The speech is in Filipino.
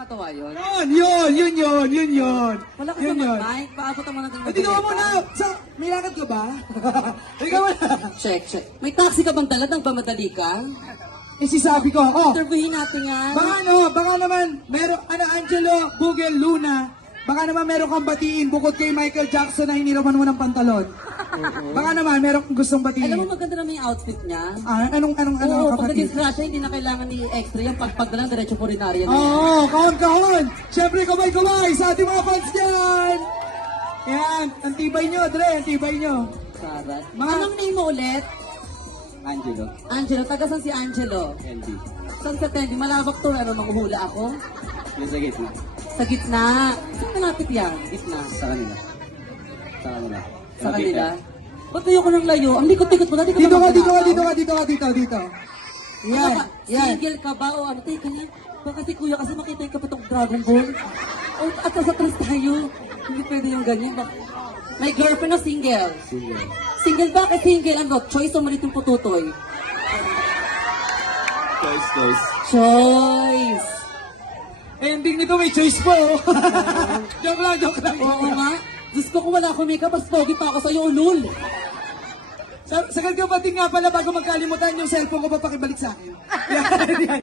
nakakatawa yun. Yun. Wala ka Yun, sa yun. mic, paabot naman natin Hindi ka muna. May lakad ka ba? Ikaw muna. Check. May taxi ka bang dala? Nagpamadali ka? Isisabi ko, Interviewin natin yan. baka naman, Angelo, Google, Luna, baka naman meron kang batiin bukod kay Michael Jackson na hiniraman mo ng pantalon. Baka naman meron kang gustong batiin. Alam mo, maganda naman yung outfit niya. Anong Oo, pag kapatid? nag-disgrasya, hindi na kailangan i-extra yung pagpagdalang diretso kulinarya na. Oo, kahon! Siyempre, kamay-kamay sa ating mga fans dyan! Yan, ang tibay nyo, Dre, ang tibay nyo. Sarat. Mga- Anong name mo ulit? Angelo, Angelo. Taga saan si Angelo? LD. Saan sa Tendi? Malabak to. Ano, manghuhula ako? Yung sa gitna. Sa gitna. Saan malapit yan? Gitna. Sa kanila. Sa kanila. Sa kanila. Ba't layo ko ng layo? Ang likot-likot mo. Dito Dito ka. Yan, yan. Single ka ba? O ano? Teka lang. Baka si kuya kasi makita yung kapatong Dragon Ball. O at sa tres tayo. Hindi pwede yung ganyan. May girlfriend o single? Single. Single ba? Kasi single. Ano? Choice o malit yung pututoy? Choice. Choice. Ending nito may choice po. Joke lang. Oo nga. Diyos ko kung wala akong makeup, mas pogi pa ako sa'yo, ulul. Sa kapatid nga pala, bago magkalimutan yung cellphone ko, papakibalik sa akin. Yan.